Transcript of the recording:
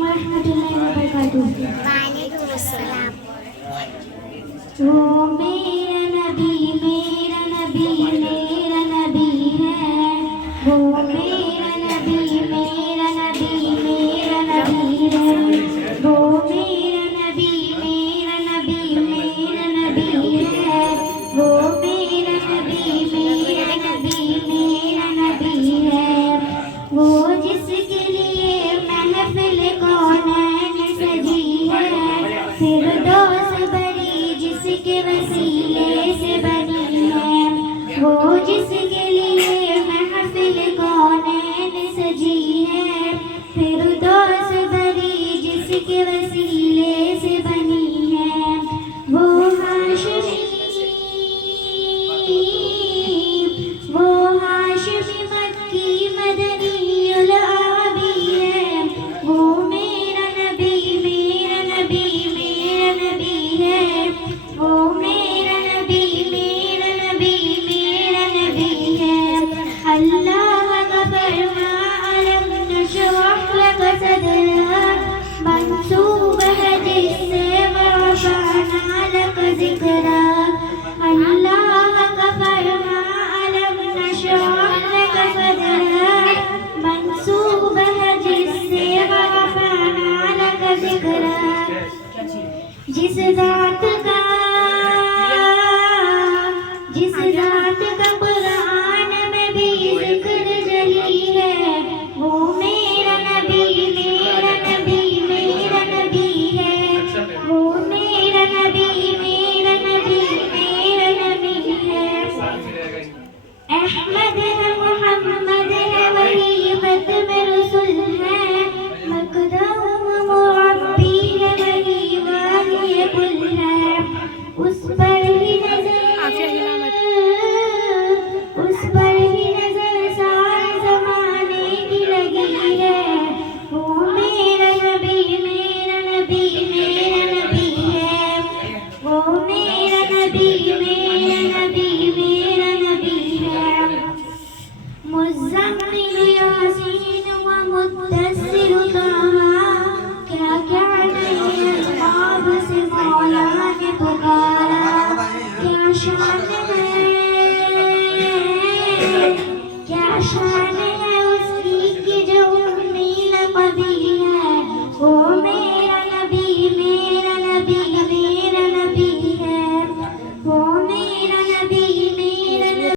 वरहमतुल्लाहि वबरकातुहू। वालेकुम अस्सलाम। वो मेरा नबी मेरा नबी मेरा नबी है। वो मेरा नबी मेरा नबी मेरा नबी है। वो मेरा नबी मेरा नबी मेरा नबी है। वो मेरा नबी मेरा नबी मेरा नबी है। वो जिसके लिए महफिल कौनैन सजी है। फिरदौस बड़ी जिसके वसीले से बनी है। वो जिसके लिए महफिल कौनैन सजी है। फिरदौस बड़ी जिसके वसीले से बनी है। वो हाशमी मक्की मदनी उल अरबी है। वो मेरा नबी मेरा नबी मेरा नबी है। वो मेरा नबी मेरा नबी मेरा नबी है। अल्लाह का फरमा अलम नशरह लक सदरक मंसूब है जिससे वरफ़अना लक ज़िक्रक। अल्लाह का फरमा अलम नशरह लक सदरक मंसूब है जिससे वरफ़अना लक ज़िक्रक। जिस रात का कुरान में भी जिक्र जली है। वो मेरा नबी मेरा नबी मेरा नबी है। वो मेरा नबी मेरा नबी मेरा नबी है। अहमद है मोहम्मद है वही खत्म रसूल है। मक़दम मुअब्बी है वही वाली कुल है। उस पर ही नजर सारे ज़माने की लगी है। वो मेरा नबी मेरा नबी मेरा नबी है। वो मेरा नबी मेरा नबी मेरा नबी है। मुज़म्मिल यासीन व मुद्दस्सिर कहा क्या क्या नए अल्फाज़ से मौला ने पुकारा। क्या शान है क्या शान है